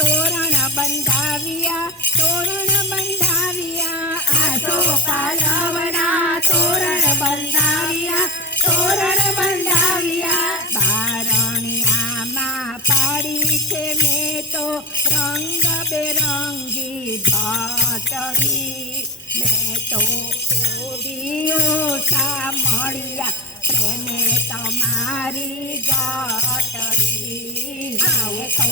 તોરણ બંધાવ્યા આસો પાલવના તોરણ બંધાવ્યા બારણિયામાં પાડી છે મેં તો રંગ બેરંગી ભાટડી મેં તો ઓડિયો સાંભળ્યા પ્રેમે તમારી ગાટડી આવો તો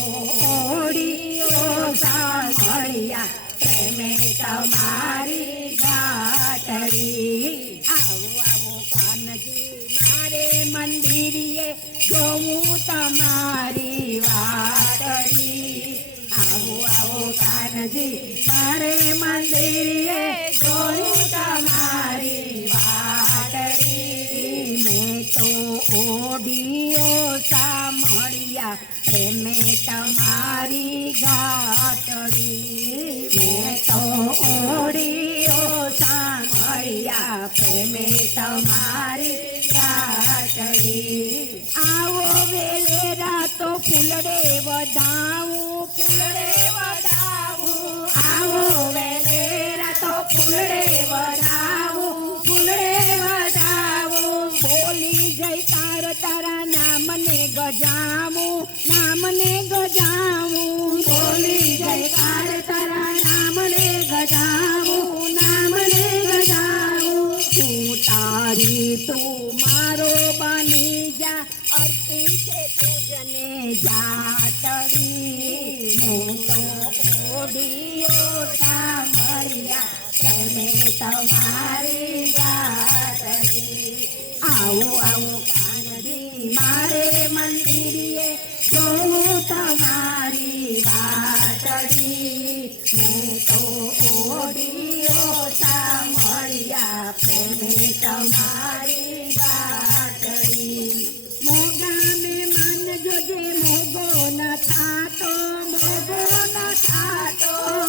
ઓડિયો સાંભળ્યા પ્રેમે તમારી ગાટડી આવો કાનજી મારે મંદિરીએ જોઉં તમારી વાટડી આવો કાનજી મારે મંદિરીએ જોઉં તમારી વાટડી મેં તો ઓડિયો સાંભળ્યા પ્રેમે તમારી ગાટડી મેં તો ઓડિયો સાંભળ્યા પ્રેમે તમારી ગાટડી આવો વેલેરા તો ફૂલડે વધાવું આવો વેલેરા તો ફૂલડે વધાવું બોલી જય તારા નામને ગજાવું બોલી જય તારા નામને ગજાવું તું તારી તું મારો બની જા અર્પી છે તુજને જાતડી મેં તો ઓડિયો સાંભળ્યા પ્રેમે તમારી ગાટડી આવો કાનજી મારે મંદિરીએ જોઉં તમારી વાટડી મેં તો ઓડિયો સાંભળ્યા પ્રેમે તમારી ગાટડી મોગા મેં મન જોજે મોગો ન થાતો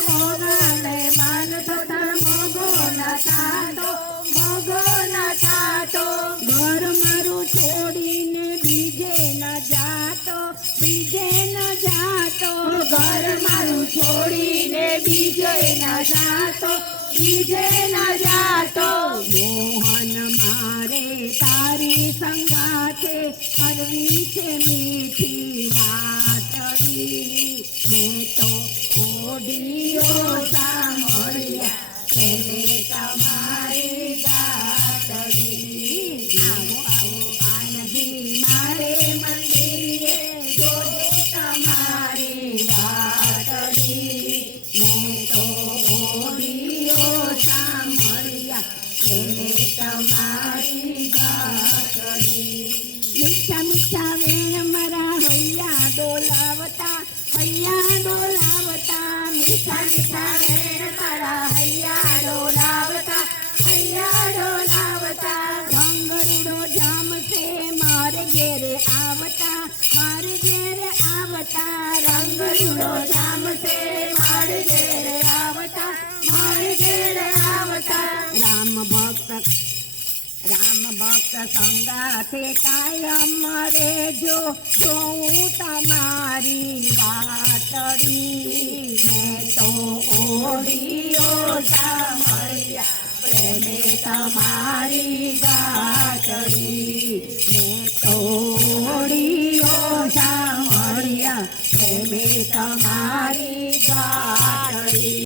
મોગા મેં મન જોતા મોગો ન થાતો ઘર મારું છોડીને બીજે ન જાતો ઘર મારું છોડીને બીજે ન જાતો મોહન મારે તારી સંગાથે કરવી છે મીઠી વાતડી મેં તો ઓડિયો સાંભળ્યા પ્રેમે તમારી ગાટડી આવો કાનજી મારે મંદિરે જોજે તમારી વાટડી મેં તો ઓડિયો સાંભળ્યા પ્રેમે તમારી ગાટડી મીઠા વેણ મારા હૈયા ડોલાવતા મીઠા વેણ મારા હૈયા ડોલાવતા રંગરૂડો જામશે મારે ઘેરે આવતા રંગરૂડો જામશે મારે ઘેરે આવતા રામ ભક્ત સંગાથે કાયમ રેજો જોઉં તમારી વાટડી મેં તો ઓડિયો સાંભળ્યા પ્રેમે તમારી ગાટડી મેં તો ઓડિયો સાંભળ્યા પ્રેમે તમારી ગાટડી